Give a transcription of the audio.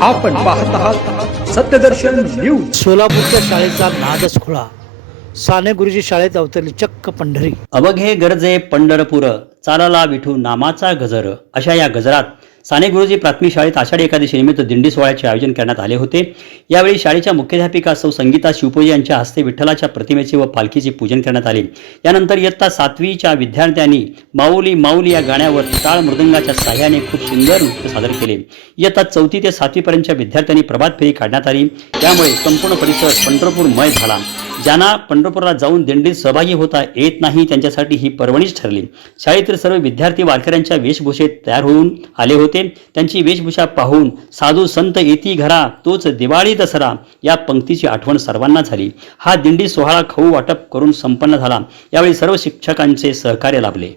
आपण पाहत आहात सत्यदर्शन न्यूज. सोलापूरच्या शाळेचा नादच खुळा. साने गुरुजी शाळेत अवतरली चक्क पंढरी. अवघे गरजे पंढरपूर. चालला विठू नामाचा गजर. अशा या गजरात साने गुरुजी प्राथमिक शाळेत आषाढी एकादशी निमित्त दिंडी सोहळ्याचे आयोजन करण्यात आले होते. यावेळी शाळेच्या मुख्याध्यापिका सौ संगीता शिवपूजी यांच्या हस्ते विठ्ठलाच्या प्रतिमेचे व पालखीचे पूजन करण्यात आले. यानंतर इयत्ता सातवीच्या विद्यार्थ्यांनी माऊली माऊली या गाण्यावर टाळ मृदंगाच्या साह्याने खूप सुंदर नृत्य सादर केले. इयत्ता चौथी ते सातवीपर्यंतच्या विद्यार्थ्यांनी प्रभात फेरी काढण्यात आली. त्यामुळे संपूर्ण परिसर पंढरपूरमय झाला. ज्यांना पंढरपूरला जाऊन दिंडीत सहभागी होता येत नाही त्यांच्यासाठी ही पर्वणीच ठरली. शाळेतील सर्व विद्यार्थी वारकऱ्यांच्या वेशभूषेत तयार होऊन आले होते. त्यांची वेशभूषा पाहून साधू संत येती घरा तोच दिवाळी दसरा या पंक्तीची आठवण सर्वांना झाली. हा दिंडी सोहळा खाऊ वाटप करून संपन्न झाला. यावेळी सर्व शिक्षकांचे सहकार्य लाभले.